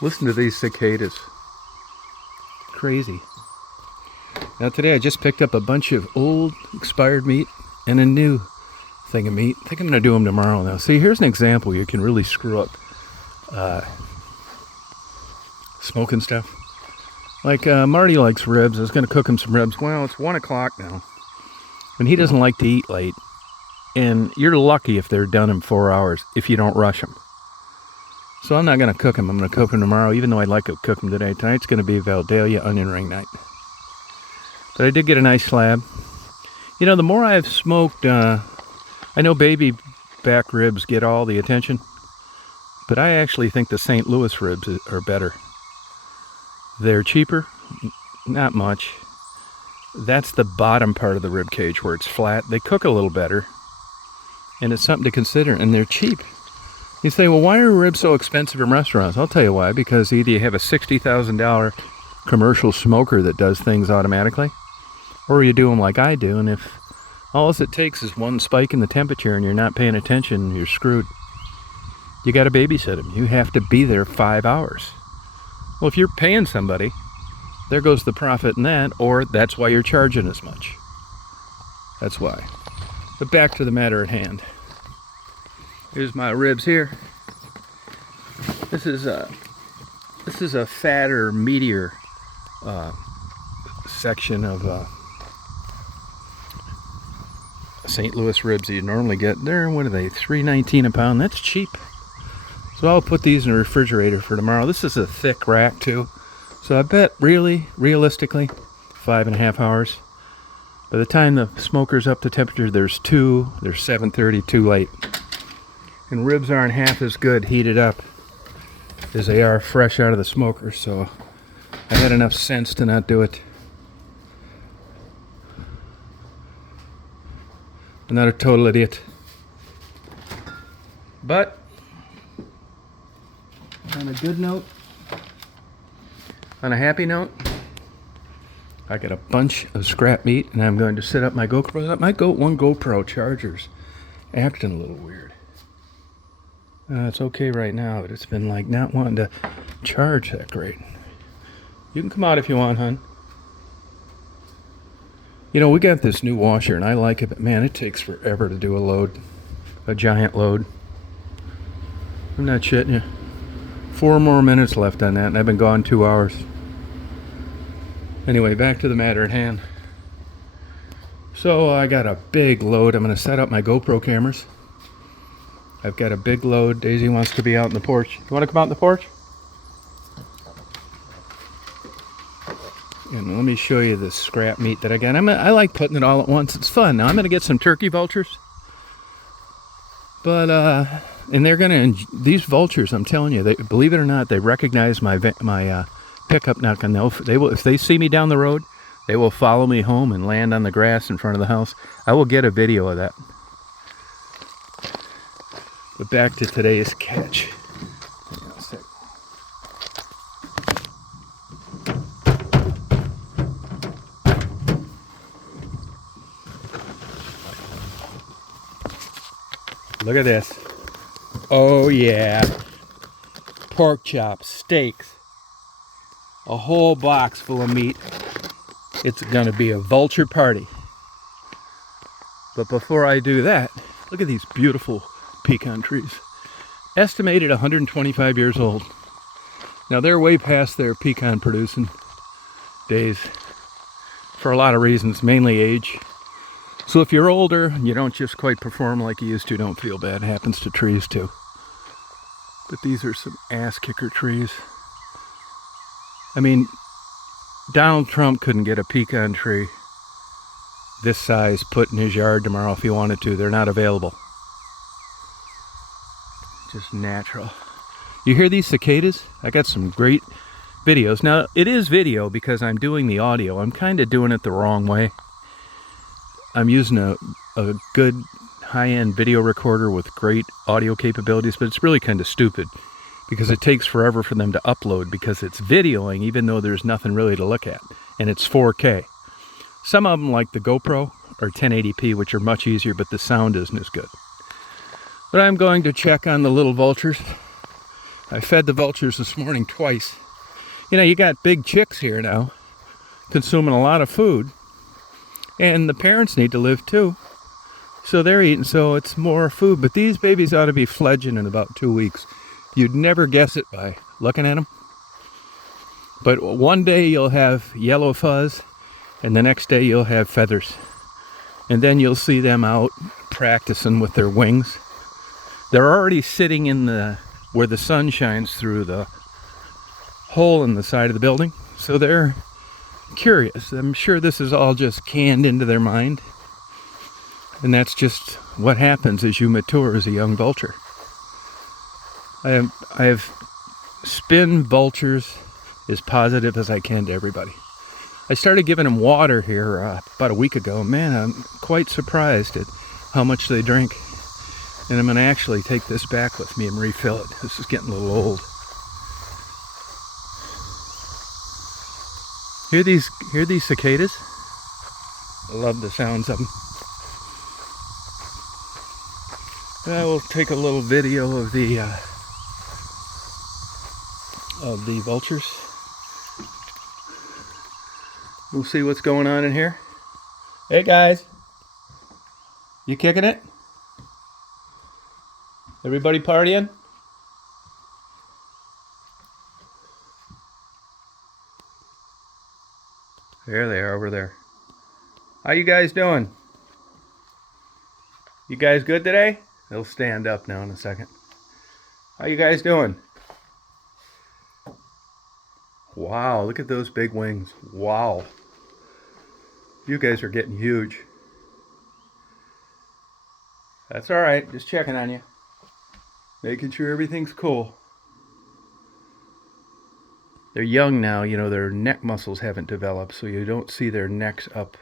Listen to these cicadas. Crazy. Now today I just picked up a bunch of old expired meat and a new thing of meat. I think I'm going to do them tomorrow now. See, here's an example you can really screw up smoking stuff. Like Marty likes ribs. I was going to cook him some ribs. Well, it's 1 o'clock now. And he doesn't like to eat late. And you're lucky if they're done in 4 hours if you don't rush them. So I'm not going to cook them. I'm going to cook them tomorrow, even though I'd like to cook them today. Tonight's going to be Valdalia onion ring night. But I did get a nice slab. You know, the more I've smoked, I know baby back ribs get all the attention. But I actually think the St. Louis ribs are better. They're cheaper, not much. That's the bottom part of the rib cage where it's flat. They cook a little better. And it's something to consider, and they're cheap. You say, well, why are ribs so expensive in restaurants? I'll tell you why. Because either you have a $60,000 commercial smoker that does things automatically, or you do them like I do, and if all it takes is one spike in the temperature and you're not paying attention, you're screwed. You got to babysit them. You have to be there 5 hours. Well, if you're paying somebody, there goes the profit in that, or that's why you're charging as much. That's why. But back to the matter at hand. Here's my ribs here. This is a fatter, meatier section of St. Louis ribs that you normally get. There, what are they? $3.19 a pound. That's cheap. So I'll put these in the refrigerator for tomorrow. This is a thick rack too. So I bet realistically, 5.5 hours. By the time the smoker's up to temperature, there's 7:30, too late. And ribs aren't half as good heated up as they are fresh out of the smoker, so I had enough sense to not do it. I'm not a total idiot. But on a good note, on a happy note, I got a bunch of scrap meat, and I'm going to set up my GoPro. My one GoPro charger's acting a little weird. It's okay right now, but it's been like not wanting to charge that great. You can come out if you want, hon. You know, we got this new washer, and I like it, but man, it takes forever to do a giant load. I'm not shitting you. 4 more minutes left on that, and I've been gone 2 hours. Anyway, back to the matter at hand. So I got a big load. I'm going to set up my GoPro cameras. I've got a big load. Daisy wants to be out in the porch. You want to come out in the porch? And let me show you the scrap meat that I got. I like putting it all at once. It's fun. Now I'm going to get some turkey vultures. But and they're going to, these vultures, I'm telling you, they, believe it or not, they recognize my pickup knock, and they will, if they see me down the road, they will follow me home and land on the grass in front of the house. I will get a video of that. But back to today's catch. Hang on a sec. Look at this. Oh yeah. Pork chops, steaks. A whole box full of meat. It's gonna be a vulture party. But before I do that, look at these beautiful pecan trees. Estimated 125 years old. Now they're way past their pecan producing days for a lot of reasons, mainly age. So if you're older and you don't just quite perform like you used to, don't feel bad. It happens to trees too. But these are some ass kicker trees. I mean, Donald Trump couldn't get a pecan tree this size put in his yard tomorrow if he wanted to. They're not available. Just natural. You hear these cicadas? I got some great videos. Now, it is video because I'm doing the audio. I'm kind of doing it the wrong way. I'm using a good high-end video recorder with great audio capabilities, but it's really kind of stupid because it takes forever for them to upload because it's videoing even though there's nothing really to look at, and it's 4K. Some of them, like the GoPro, are 1080p, which are much easier, but the sound isn't as good. But I'm going to check on the little vultures. I fed the vultures this morning twice. You know, you got big chicks here now, consuming a lot of food. And the parents need to live too. So they're eating, so it's more food. But these babies ought to be fledging in about 2 weeks. You'd never guess it by looking at them. But one day you'll have yellow fuzz, and the next day you'll have feathers. And then you'll see them out practicing with their wings. They're already sitting in where the sun shines through the hole in the side of the building. So they're curious. I'm sure this is all just canned into their mind. And that's just what happens as you mature as a young vulture. I have spin vultures as positive as I can to everybody. I started giving them water here about a week ago. Man, I'm quite surprised at how much they drink. And I'm going to actually take this back with me and refill it. This is getting a little old. Hear these cicadas? I love the sounds of them. I will take a little video of the vultures. We'll see what's going on in here. Hey guys, you kicking it? Everybody partying? There they are over there. How you guys doing? You guys good today? They'll stand up now in a second. How you guys doing? Wow, look at those big wings. Wow. You guys are getting huge. That's all right, just checking on you. Making sure everything's cool. They're young now, you know, their neck muscles haven't developed, so you don't see their necks up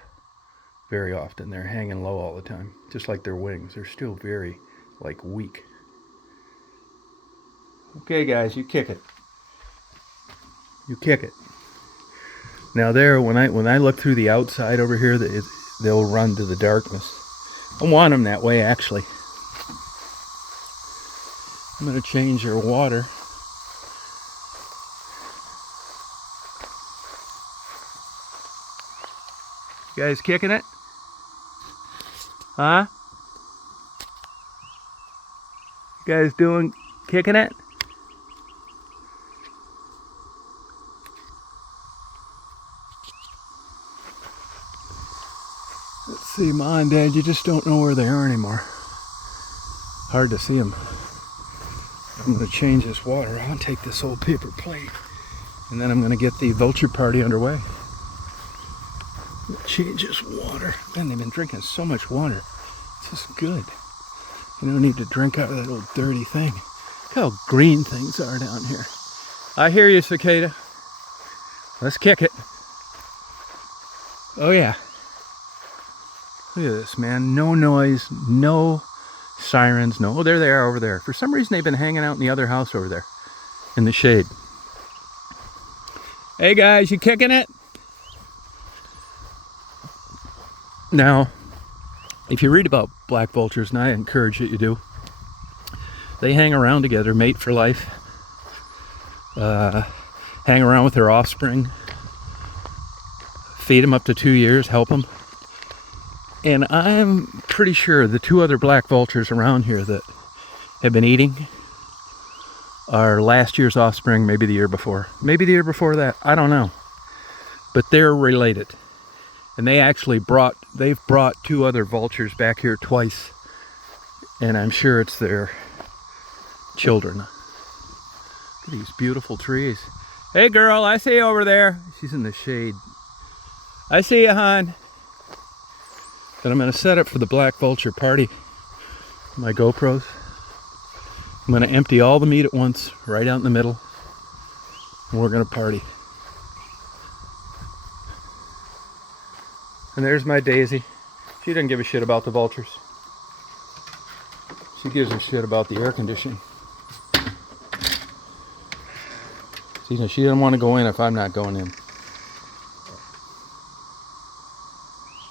very often. They're hanging low all the time, just like their wings. They're still very, weak. Okay, guys, you kick it. You kick it. Now there, when I look through the outside over here, they'll run to the darkness. I want them that way, actually. I'm going to change their water. You guys kicking it? Huh? You guys kicking it? Let's see, Mom and Dad, you just don't know where they are anymore. Hard to see them. I'm going to change this water. I'll take this old paper plate, and then I'm going to get the vulture party underway. Change this water. Man, they've been drinking so much water. This is good. You don't need to drink out of that old dirty thing. Look how green things are down here. I hear you, cicada. Let's kick it. Oh yeah. Look at this, man. No noise, no sirens, no. Oh, there they are over there. For some reason, they've been hanging out in the other house over there in the shade. Hey guys, you kicking it? Now, if you read about black vultures, and I encourage that you do, they hang around together, mate for life, hang around with their offspring, feed them up to 2 years, help them. And I'm pretty sure the 2 other black vultures around here that have been eating are last year's offspring, maybe the year before. Maybe the year before that, I don't know. But they're related. And they've brought 2 other vultures back here twice. And I'm sure it's their children. Look at these beautiful trees. Hey girl, I see you over there. She's in the shade. I see you, hon. But I'm going to set up for the black vulture party. My GoPros. I'm going to empty all the meat at once, right out in the middle. And we're going to party. And there's my Daisy. She doesn't give a shit about the vultures. She gives a shit about the air conditioning. See, she doesn't want to go in if I'm not going in.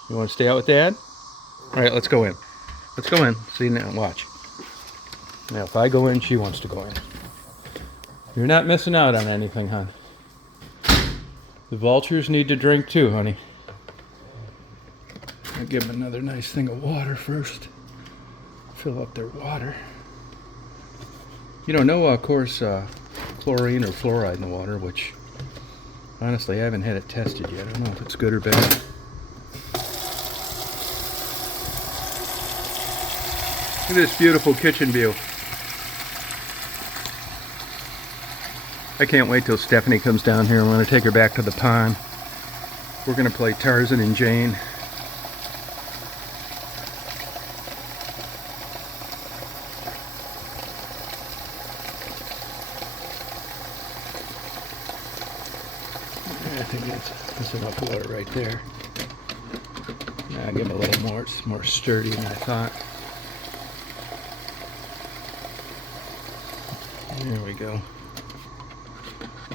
You want to stay out with Dad? All right, let's go in. Let's go in. See now, watch. Now, if I go in, she wants to go in. You're not missing out on anything, hon. The vultures need to drink too, honey. I'll give them another nice thing of water first. Fill up their water. You know, no, of course, chlorine or fluoride in the water, which honestly I haven't had it tested yet. I don't know if it's good or bad. Look at this beautiful kitchen view. I can't wait till Stephanie comes down here. I'm going to take her back to the pond. We're going to play Tarzan and Jane. I think that's enough water right there. Now I'll give it a little more. It's more sturdy than I thought. There we go.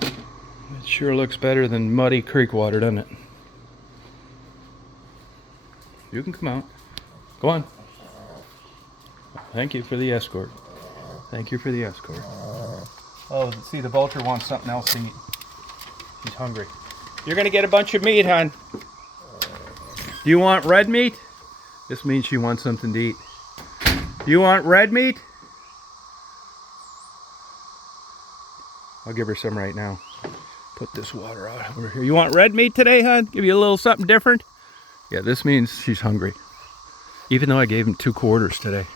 It sure looks better than muddy creek water, doesn't it? You can come out. Go on. Thank you for the escort. Thank you for the escort. Oh, see, the vulture wants something else to eat. She's hungry. You're gonna get a bunch of meat, hon. Do you want red meat? This means she wants something to eat. Do you want red meat? I'll give her some right now. Put this water out over here. You want red meat today, hon? Give you a little something different? Yeah, this means she's hungry. Even though I gave him 2 quarters today.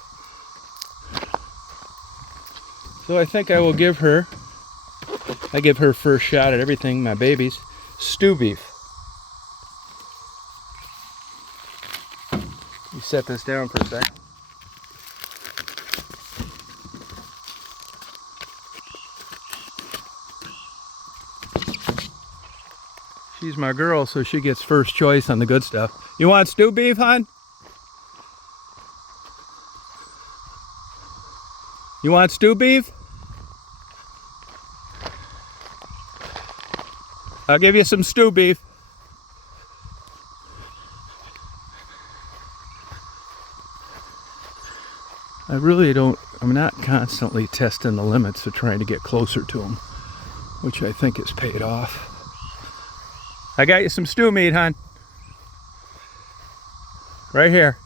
So I think I will give her, I give her first shot at everything, my babies, stew beef. You set this down for a sec. She's my girl, so she gets first choice on the good stuff. You want stew beef, hon? You want stew beef? I'll give you some stew beef. I really don't, I'm not constantly testing the limits of trying to get closer to them, which I think has paid off. I got you some stew meat, hon. Right here.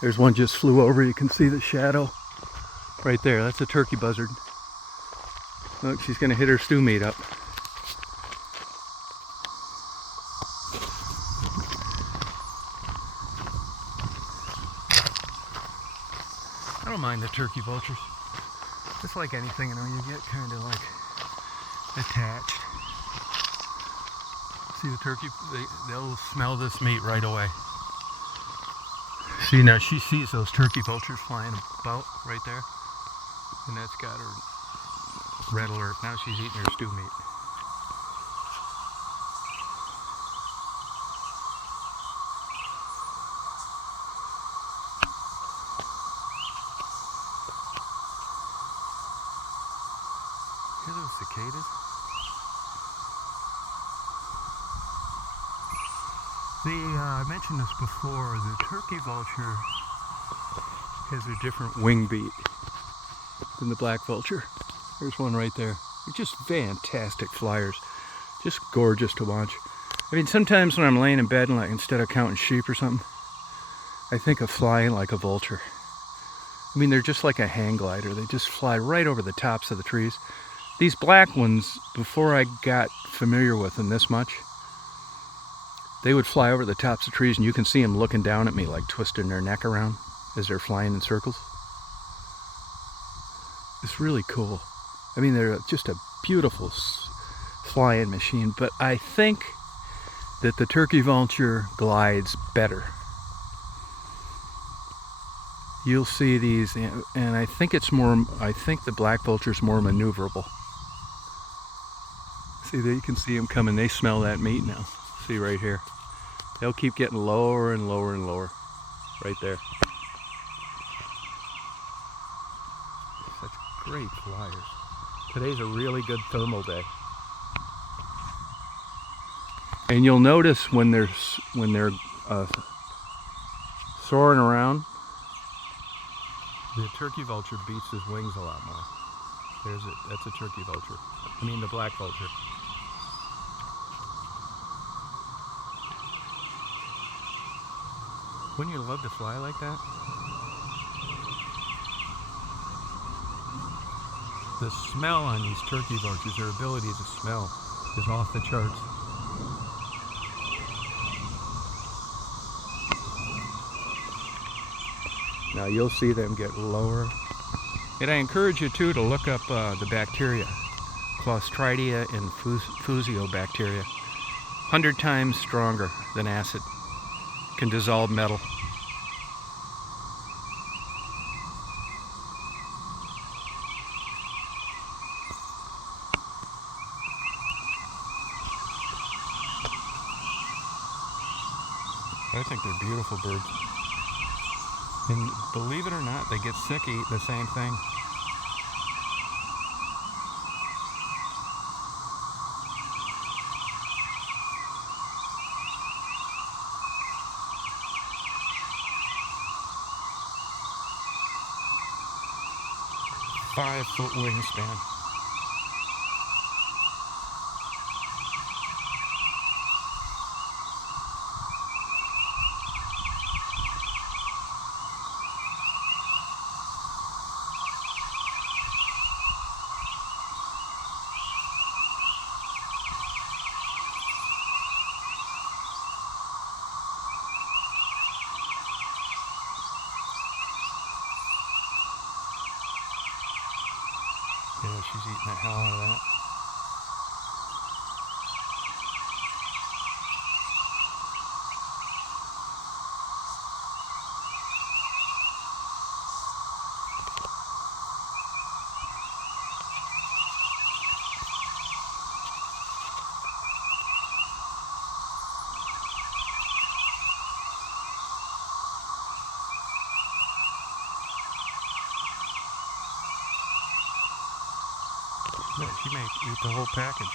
There's one just flew over. You can see the shadow right there. That's a turkey buzzard. Look, she's gonna hit her stew meat up. I don't mind the turkey vultures. Just like anything, you know, you get kind of like attached. See the turkey, they'll smell this meat right away. See, now she sees those turkey vultures flying about right there, and that's got her red alert. Now she's eating her stew meat. Hear those cicadas? I mentioned this before, the turkey vulture has a different wing beat than the black vulture. There's one right there. They're just fantastic flyers. Just gorgeous to watch. I mean, sometimes when I'm laying in bed and like instead of counting sheep or something, I think of flying like a vulture. I mean, they're just like a hang glider. They just fly right over the tops of the trees. These black ones, before I got familiar with them this much, they would fly over the tops of trees and you can see them looking down at me like twisting their neck around as they're flying in circles. It's really cool. I mean, they're just a beautiful flying machine, but I think that the turkey vulture glides better. You'll see these, and I think it's more, I think the black vulture's more maneuverable. See, there you can see them coming. They smell that meat now. See right here. They'll keep getting lower and lower and lower. Right there. Great flyers. Today's a really good thermal day. And you'll notice when they're soaring around, the turkey vulture beats his wings a lot more. That's a turkey vulture. I mean the black vulture. Wouldn't you love to fly like that? The smell on these turkey vultures, their ability to smell, is off the charts. Now you'll see them get lower. And I encourage you too to look up the bacteria, Clostridia and Fusiobacteria. 100 times stronger than acid. Can dissolve metal. I think they're beautiful birds. And believe it or not, they get sick eating the same thing. Five-foot wingspan. Yeah, she's eating the hell out of that. Yeah, she may eat the whole package.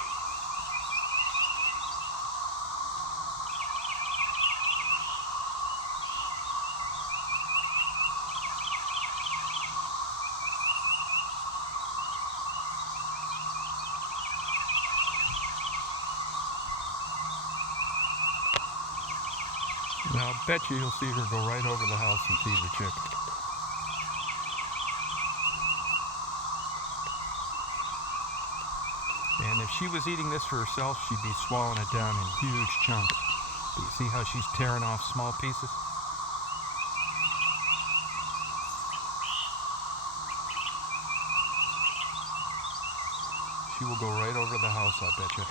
Now, I bet you'll see her go right over the house and feed the chick. And if she was eating this for herself, she'd be swallowing it down in huge chunks. But you see how she's tearing off small pieces? She will go right over the house, I'll bet you.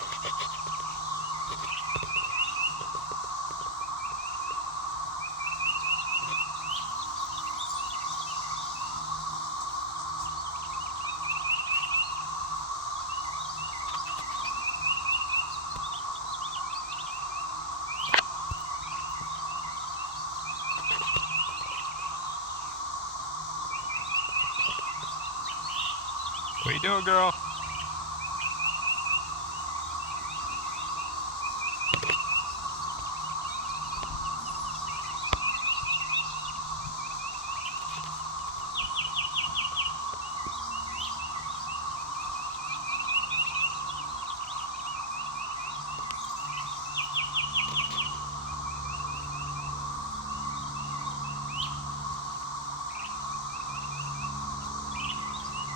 What you doing, girl?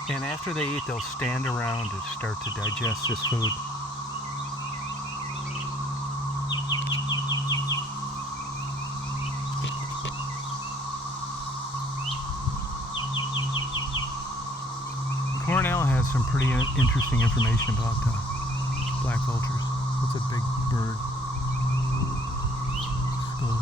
And after they eat, they'll stand around and start to digest this food. Cornell has some pretty interesting information about black vultures. That's a big bird. Skull.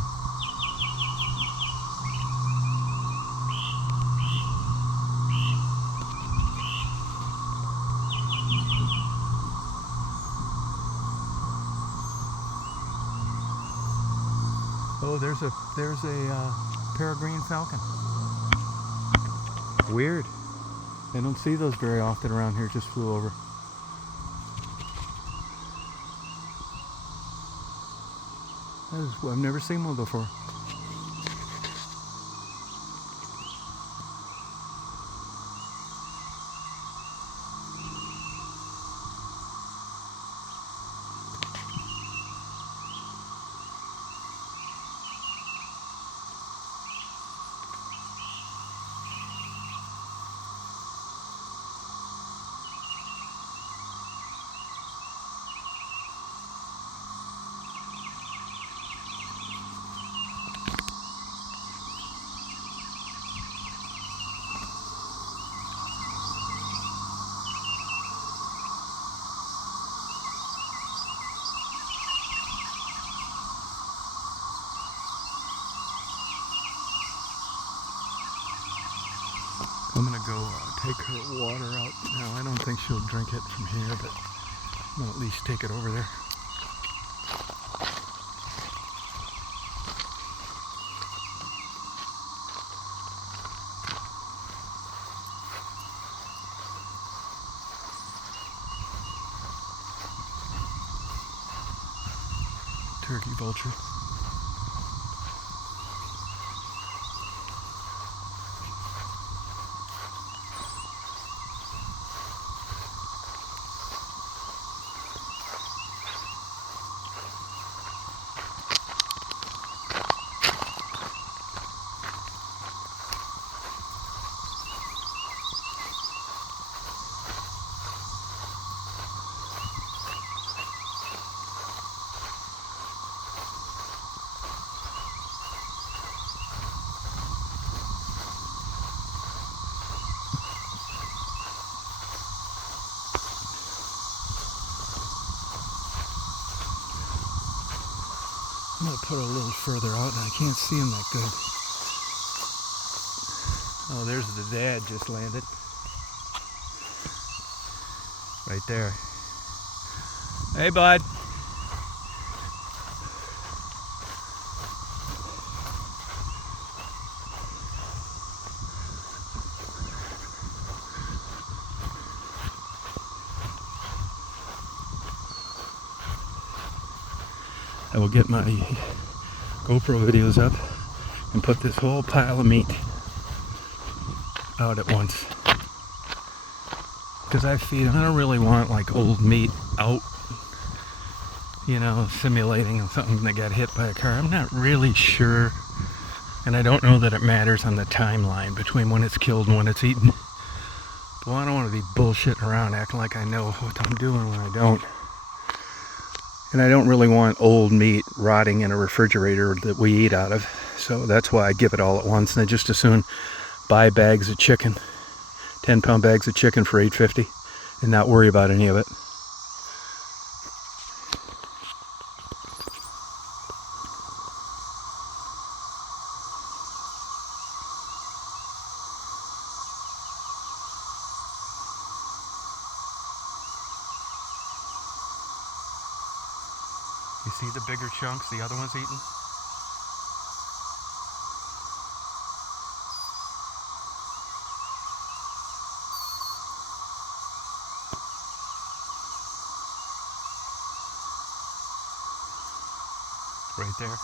Oh, there's a peregrine falcon. Weird. I don't see those very often around here. Just flew over. I've never seen one before. I'm gonna go take her water out now. I don't think she'll drink it from here, but I'm gonna at least take it over there. Turkey vulture. I'm gonna put it a little further out, and I can't see him that good. Oh, there's the dad just landed. Right there. Hey, bud. I will get my GoPro videos up and put this whole pile of meat out at once. Because I feed them. I don't really want like old meat out, you know, simulating something that got hit by a car. I'm not really sure, and I don't know that it matters on the timeline between when it's killed and when it's eaten. But I don't want to be bullshitting around acting like I know what I'm doing when I don't. And I don't really want old meat rotting in a refrigerator that we eat out of. So that's why I give it all at once. And I just as soon buy bags of chicken, 10-pound bags of chicken for $8.50, and not worry about any of it. You see the bigger chunks the other one's eating? Right there.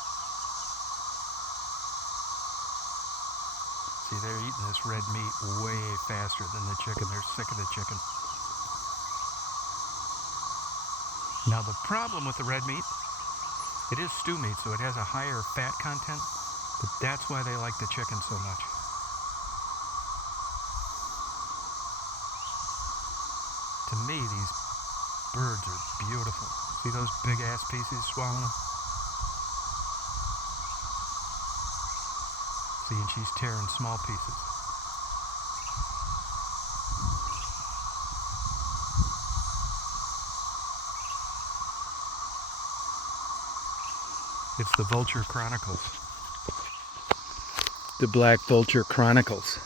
See, they're eating this red meat way faster than the chicken. They're sick of the chicken. Now the problem with the red meat, it is stew meat, so it has a higher fat content, but that's why they like the chicken so much. To me, these birds are beautiful. See those big ass pieces swallowing them? See, and she's tearing small pieces. It's the Vulture Chronicles. The Black Vulture Chronicles.